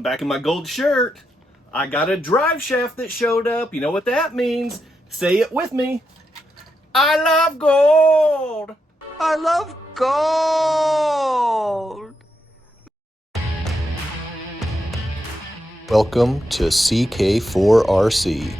I'm back in my gold shirt. I got a drive shaft that showed up. You know what that means? Say it with me. I love gold. I love gold. Welcome to CK4RC.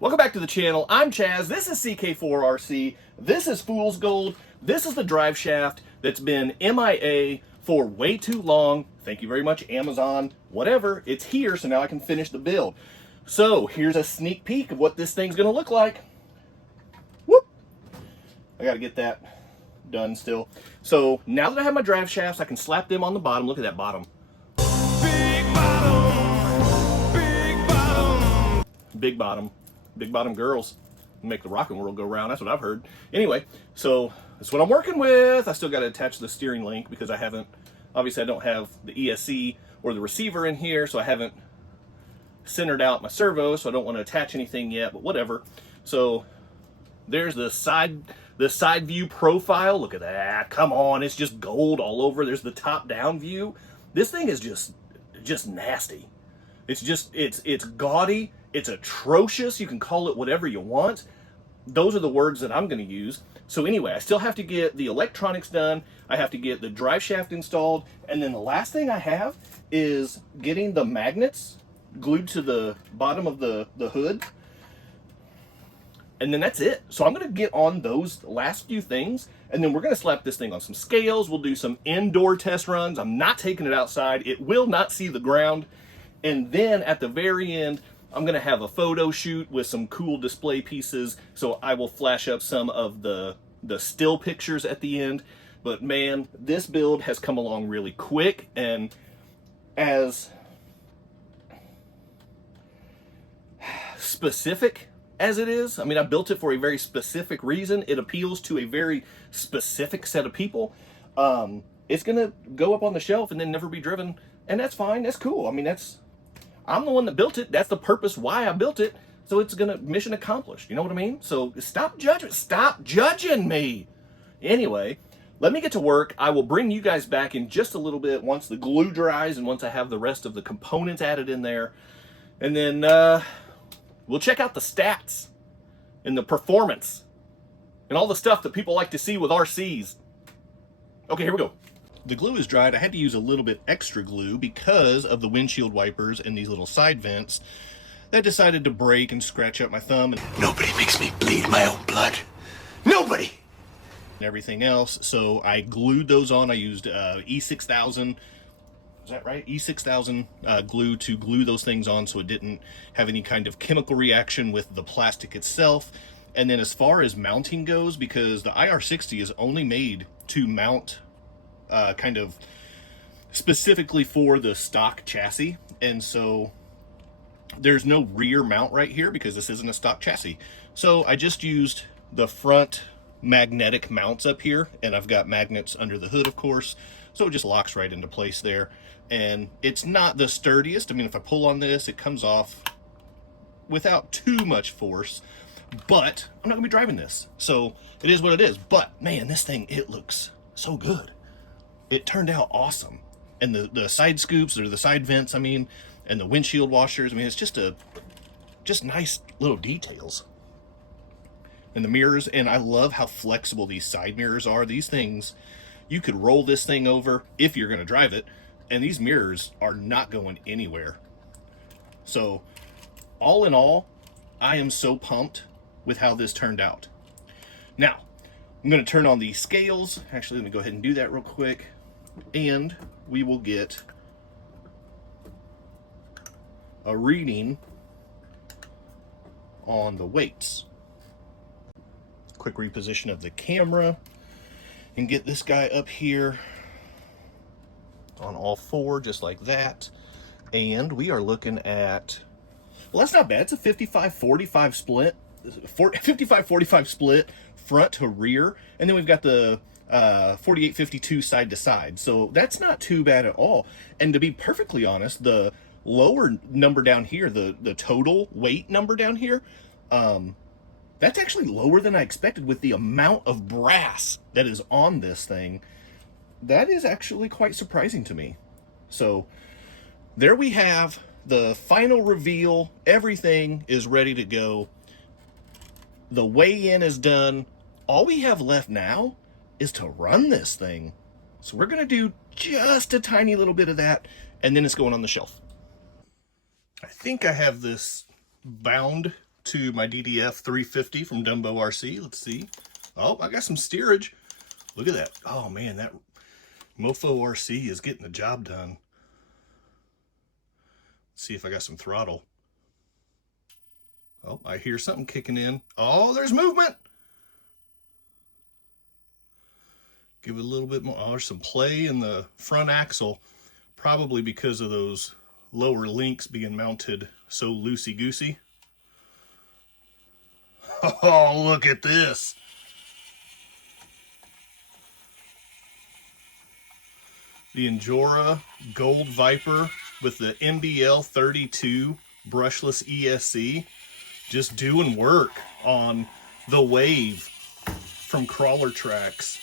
Welcome back to the channel. I'm Chaz. This is CK4RC. This is Fool's Gold. This is the drive shaft that's been MIA for way too long. Thank you very much, Amazon. Whatever. It's here, so now I can finish the build. So here's a sneak peek of what this thing's going to look like. Whoop! I got to get that done still. So now that I have my drive shafts, I can slap them on the bottom. Look at that bottom. Big bottom. Big bottom. Big bottom. Big bottom girls make the rockin' world go round. That's what I've heard. Anyway, so that's what I'm working with. I still got to attach the steering link because I haven't, obviously I don't have the ESC or the receiver in here, so I haven't centered out my servo, so I don't want to attach anything yet, but whatever. So there's the side view profile. Look at that. Come on, it's just gold all over. There's the top down view. This thing is just nasty. It's gaudy. It's atrocious. You can call it whatever you want. Those are the words that I'm going to use. So anyway, I still have to get the electronics done. I have to get the drive shaft installed. And then the last thing I have is getting the magnets glued to the bottom of the hood. And then that's it. So I'm going to get on those last few things. And then we're going to slap this thing on some scales. We'll do some indoor test runs. I'm not taking it outside. It will not see the ground. And then at the very end, I'm going to have a photo shoot with some cool display pieces, so I will flash up some of the still pictures at the end. But man, this build has come along really quick, and as specific as it is, I mean, I built it for a very specific reason. It appeals to a very specific set of people. It's going to go up on the shelf and then never be driven, and that's fine. That's cool. I mean, I'm the one that built it. That's the purpose why I built it. So it's gonna mission accomplished. You know what I mean? So stop judging me. Anyway, let me get to work. I will bring you guys back in just a little bit once the glue dries and once I have the rest of the components added in there. And then we'll check out the stats and the performance and all the stuff that people like to see with RCs. Okay, here we go. The glue is dried. I had to use a little bit extra glue because of the windshield wipers and these little side vents that decided to break and scratch up my thumb. And Nobody makes me bleed my own blood. Nobody! Everything else. So I glued those on. I used E6000. Is that right? E6000 glue to glue those things on so it didn't have any kind of chemical reaction with the plastic itself. And then as far as mounting goes, because the IR60 is only made to mount kind of specifically for the stock chassis, and so there's no rear mount right here because this isn't a stock chassis. So I just used the front magnetic mounts up here, and I've got magnets under the hood, of course, so it just locks right into place there. And it's not the sturdiest. I mean, if I pull on this, it comes off without too much force, but I'm not gonna be driving this, so it is what it is. But man, this thing, it looks so good. It turned out awesome. And the side scoops, or the side vents, I mean, and the windshield washers, I mean, it's just nice little details. And the mirrors, and I love how flexible these side mirrors are. These things, you could roll this thing over if you're gonna drive it, and these mirrors are not going anywhere. So, all in all, I am so pumped with how this turned out. Now, I'm gonna turn on the scales. Actually, let me go ahead and do that real quick. And we will get a reading on the weights. Quick reposition of the camera and get this guy up here on all four, just like that. And we are looking at, well, that's not bad. It's a 55-45 split. 55-45 split front to rear. And then we've got the 48-52 side to side. So that's not too bad at all. And to be perfectly honest, the lower number down here, the total weight number down here, that's actually lower than I expected with the amount of brass that is on this thing. that is actually quite surprising to me. So there we have the final reveal. Everything is ready to go. The weigh-in is done. All we have left now is to run this thing. So we're going to do just a tiny little bit of that, and then it's going on the shelf. I think I have this bound to my DDF 350 from Dumbo RC. Let's see. Oh, I got some steerage. Look at that. Oh man, that Mofo RC is getting the job done. Let's see if I got some throttle. Oh, I hear something kicking in. Oh, there's movement. Give it a little bit more. Oh, there's some play in the front axle, probably because of those lower links being mounted so loosey-goosey. Oh, look at this. The Injora Gold Viper with the MBL 32 brushless ESC. Just doing work on the Wave from Crawler Tracks.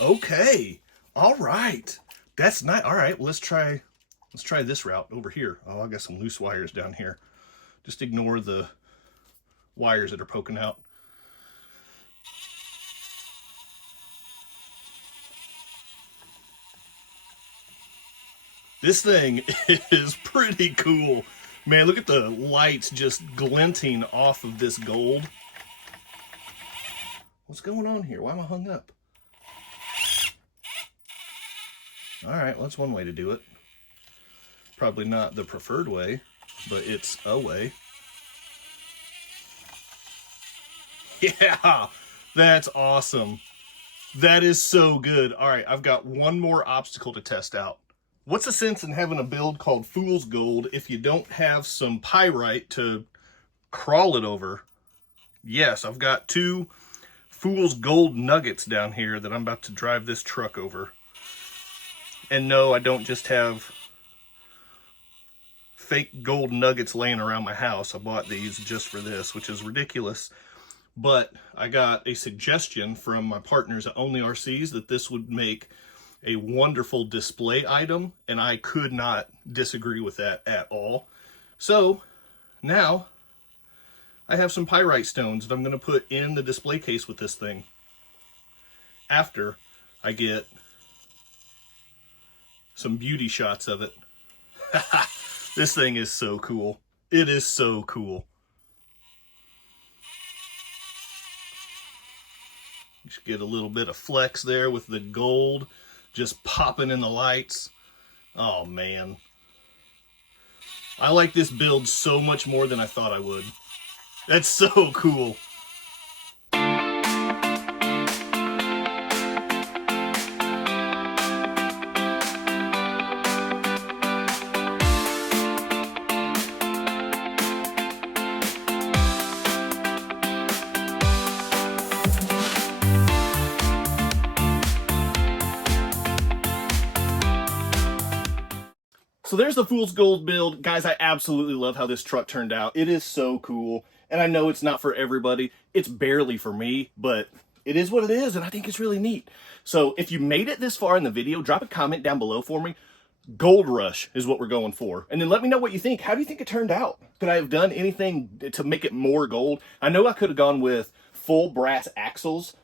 Okay, all right, that's nice. All right, let's try this route over here. Oh, I got some loose wires down here. Just ignore the wires that are poking out. This thing is pretty cool. Man, look at the lights just glinting off of this gold. What's going on here? Why am I hung up? All right, well, that's one way to do it. Probably not the preferred way, but it's a way. Yeah, that's awesome. That is so good. All right, I've got one more obstacle to test out. What's the sense in having a build called Fool's Gold if you don't have some pyrite to crawl it over? Yes, I've got 2 Fool's Gold nuggets down here that I'm about to drive this truck over. And no, I don't just have fake gold nuggets laying around my house. I bought these just for this, which is ridiculous. But I got a suggestion from my partners at Only RCs that this would make a wonderful display item, and I could not disagree with that at all. So now I have some pyrite stones that I'm going to put in the display case with this thing after I get some beauty shots of it. This thing is so cool. It is so cool. Just get a little bit of flex there with the gold just popping in the lights. Oh man, I like this build so much more than I thought I would. That's so cool. So there's the Fool's Gold build. Guys, I absolutely love how this truck turned out. It is so cool. And I know it's not for everybody. It's barely for me, but it is what it is, and I think it's really neat. So if you made it this far in the video, drop a comment down below for me. Gold Rush is what we're going for. And then let me know what you think. How do you think it turned out? Could I have done anything to make it more gold? I know I could have gone with full brass axles,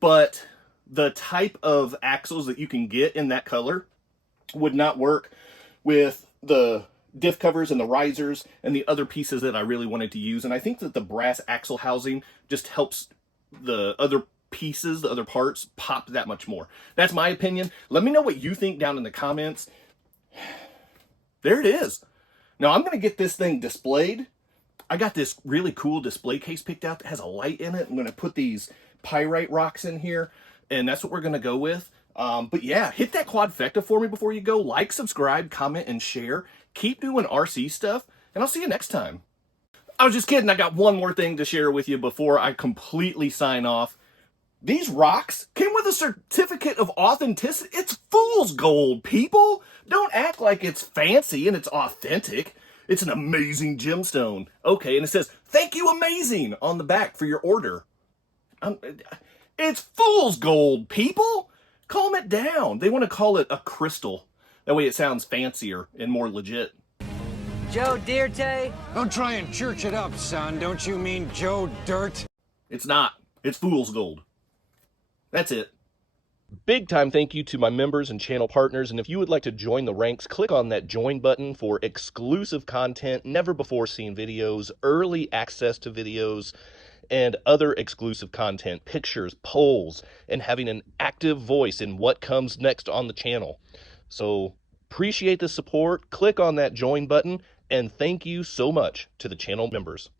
but the type of axles that you can get in that color would not work with the diff covers and the risers and the other pieces that I really wanted to use. And I think that the brass axle housing just helps the other pieces, the other parts, pop that much more. That's my opinion. Let me know what you think down in the comments. There it is. Now I'm going to get this thing displayed. I got this really cool display case picked out that has a light in it. I'm going to put these pyrite rocks in here, and that's what we're going to go with. But yeah, hit that quadfecta for me before you go. Like, subscribe, comment, and share. Keep doing RC stuff, and I'll see you next time. I was just kidding. I got one more thing to share with you before I completely sign off. These rocks came with a certificate of authenticity. It's fool's gold, people. Don't act like it's fancy and it's authentic. It's an amazing gemstone. Okay, and it says, "Thank you, amazing," on the back for your order. It's fool's gold, people. Calm it down. They want to call it a crystal. That way it sounds fancier and more legit. Joe Dirte? Don't try and church it up, son. Don't you mean Joe Dirt? It's not. It's fool's gold. That's it. Big time thank you to my members and channel partners, and if you would like to join the ranks, click on that join button for exclusive content, never before seen videos, early access to videos, and other exclusive content, pictures, polls, and having an active voice in what comes next on the channel. So appreciate the support, click on that join button, and thank you so much to the channel members.